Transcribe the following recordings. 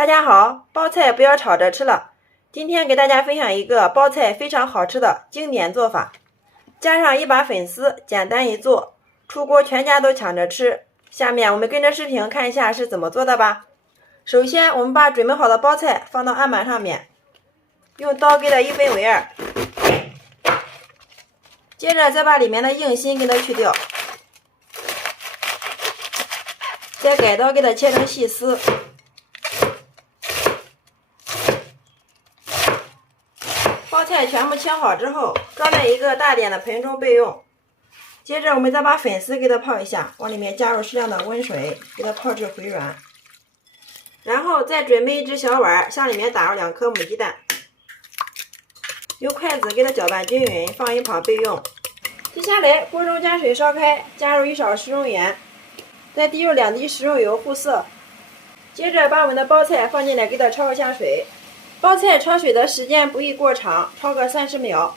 大家好，包菜不要炒着吃了。今天给大家分享一个包菜非常好吃的经典做法，加上一把粉丝，简单一做，出锅全家都抢着吃。下面我们跟着视频看一下是怎么做的吧。首先我们把准备好的包菜放到案板上面，用刀给它一分为二，接着再把里面的硬心给它去掉，再改刀给它切成细丝。包菜全部切好之后，装在一个大点的盆中备用。接着我们再把粉丝给它泡一下，往里面加入适量的温水，给它泡至回软。然后再准备一只小碗，向里面打入2颗母鸡蛋，用筷子给它搅拌均匀，放一旁备用。接下来锅中将水烧开，加入1勺食用盐，再滴入2滴食用油护色。接着把我们的包菜放进来，给它焯一下水。包菜焯水的时间不宜过长，焯个30秒，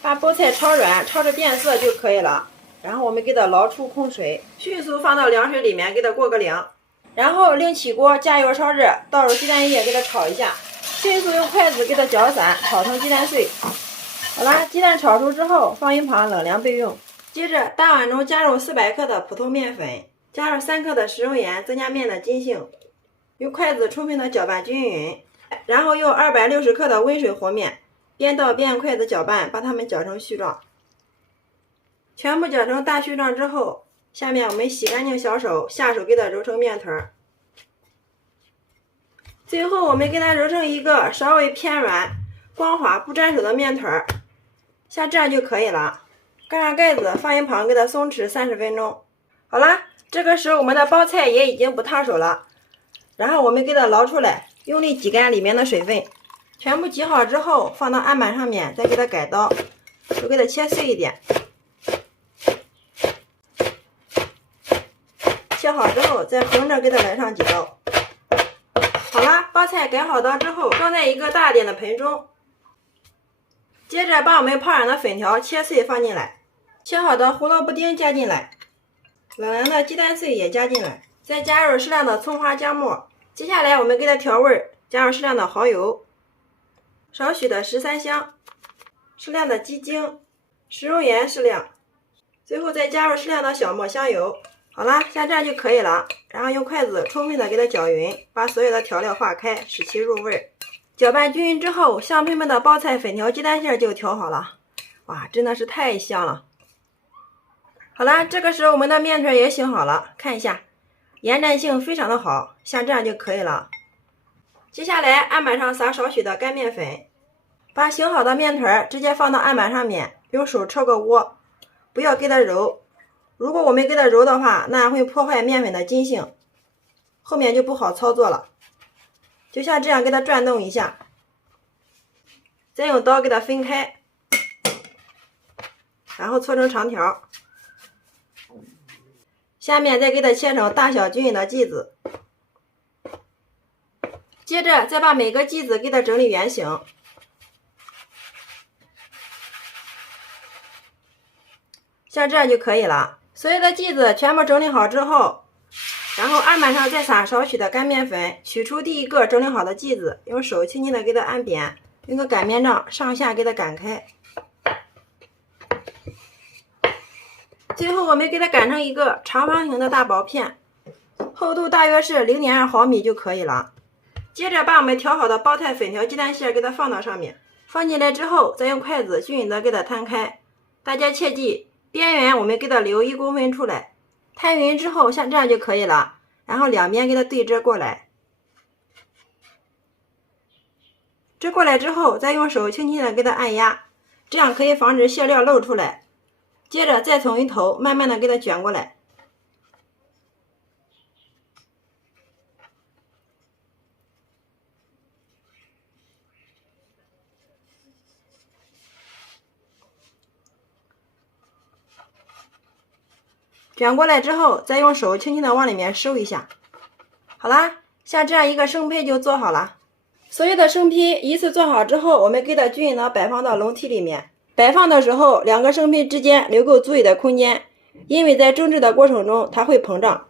把包菜焯软，焯至变色就可以了。然后我们给它捞出空水，迅速放到凉水里面给它过个凉。然后另起锅，加油烧热，倒入鸡蛋液给它炒一下，迅速用筷子给它搅散，炒成鸡蛋碎。好啦，鸡蛋炒熟之后放一旁冷凉备用。接着大碗中加入400克的普通面粉，加入3克的食用盐，增加面的筋性，用筷子充分的搅拌均匀。然后用260克的温水和面，边倒边用筷子搅拌，把它们搅成絮状。全部搅成大絮状之后，下面我们洗干净小手，下手给它揉成面团。最后我们给它揉成一个稍微偏软、光滑不粘手的面团，像这样就可以了。盖上盖子，放一旁给它松弛30分钟。好啦，这个时候我们的包菜也已经不烫手了，然后我们给它捞出来，用力挤干里面的水分，全部挤好之后放到案板上面，再给它改刀，都给它切碎一点。切好之后再横着给它来上几刀。好了，包菜改好刀之后装在一个大点的盆中，接着把我们泡软的粉条切碎放进来，切好的胡萝卜丁加进来，冷凉的鸡蛋碎也加进来，再加入适量的葱花姜末。接下来我们给它调味，加入适量的蚝油，少许的13香，适量的鸡精，食用盐适量，最后再加入适量的小磨香油。好了，像这样就可以了。然后用筷子充分的给它搅匀，把所有的调料化开，使其入味。搅拌均匀之后，香喷喷的包菜粉条鸡蛋馅就调好了。哇，真的是太香了。好了，这个时候我们的面团也醒好了，看一下，延展性非常的好，像这样就可以了。接下来案板上撒少许的干面粉，把醒好的面团直接放到案板上面，用手抄个窝，不要给它揉。如果我们给它揉的话，那样会破坏面粉的筋性，后面就不好操作了。就像这样给它转动一下，再用刀给它分开，然后搓成长条。下面再给它切成大小均匀的剂子，接着再把每个剂子给它整理圆形，像这样就可以了。所有的剂子全部整理好之后，然后案板上再撒少许的干面粉，取出第一个整理好的剂子，用手轻轻的给它按扁，用个擀面杖上下给它擀开。最后我们给它擀成一个长方形的大薄片，厚度大约是0.2毫米就可以了。接着把我们调好的包菜粉条鸡蛋馅给它放到上面，放进来之后再用筷子均匀的给它摊开。大家切记，边缘我们给它留1公分出来，摊匀之后像这样就可以了。然后两边给它对折过来，折过来之后再用手轻轻的给它按压，这样可以防止馅料漏出来。接着再从一头慢慢的给它卷过来，卷过来之后再用手轻轻的往里面收一下。好啦，像这样一个生胚就做好了。所有的生坯一次做好之后，我们给它均匀的摆放到笼屉里面。摆放的时候2个生坯之间留够足够的空间，因为在蒸制的过程中它会膨胀。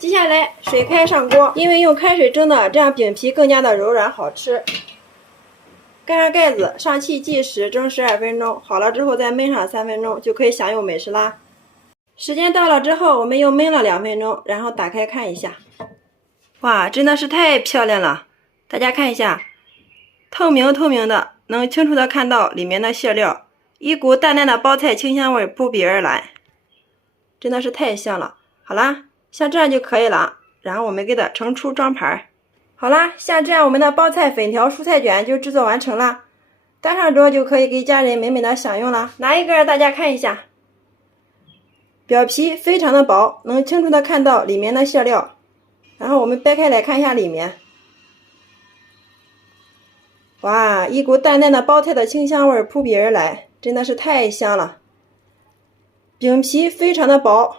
接下来水开上锅，因为用开水蒸的，这样饼皮更加的柔软好吃。盖上盖子，上气计时蒸12分钟，好了之后再焖上3分钟，就可以享用美食啦。时间到了之后，我们又焖了2分钟，然后打开看一下。哇，真的是太漂亮了！大家看一下，透明的，能清楚的看到里面的馅料，一股淡淡的包菜清香味扑鼻而来，真的是太香了。好啦，像这样就可以了，然后我们给它盛出装盘。好啦，像这样我们的包菜粉条蔬菜卷就制作完成了，端上桌就可以给家人美美的享用了。拿一个让大家看一下，表皮非常的薄，能清楚的看到里面的馅料。然后我们掰开来看一下里面，哇，一股淡淡的包菜的清香味扑鼻而来，真的是太香了。饼皮非常的薄，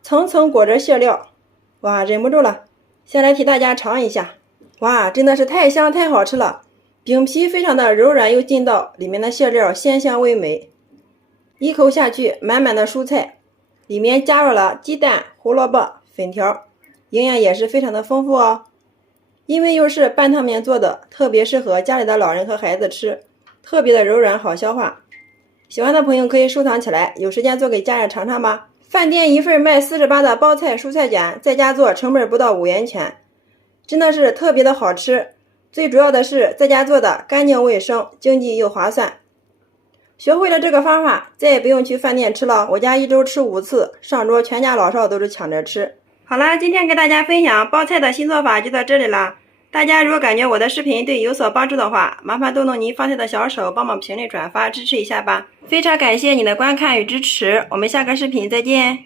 层层裹着馅料，哇，忍不住了，先来替大家尝一下。哇，真的是太香太好吃了，饼皮非常的柔软又劲道，里面的馅料鲜香味美，一口下去满满的蔬菜，里面加入了鸡蛋、胡萝卜、粉条，营养也是非常的丰富哦。因为又是半汤面做的，特别适合家里的老人和孩子吃，特别的柔软好消化。喜欢的朋友可以收藏起来，有时间做给家人尝尝吧。饭店一份卖48的包菜蔬菜卷，在家做成本不到5元钱，真的是特别的好吃。最主要的是在家做的干净卫生，经济又划算。学会了这个方法，再也不用去饭店吃了，我家1周吃5次，上桌全家老少都是抢着吃。好了，今天给大家分享包菜的新做法就到这里了。大家如果感觉我的视频对有所帮助的话，麻烦动动您发财的小手，帮忙评论转发支持一下吧。非常感谢你的观看与支持，我们下个视频再见。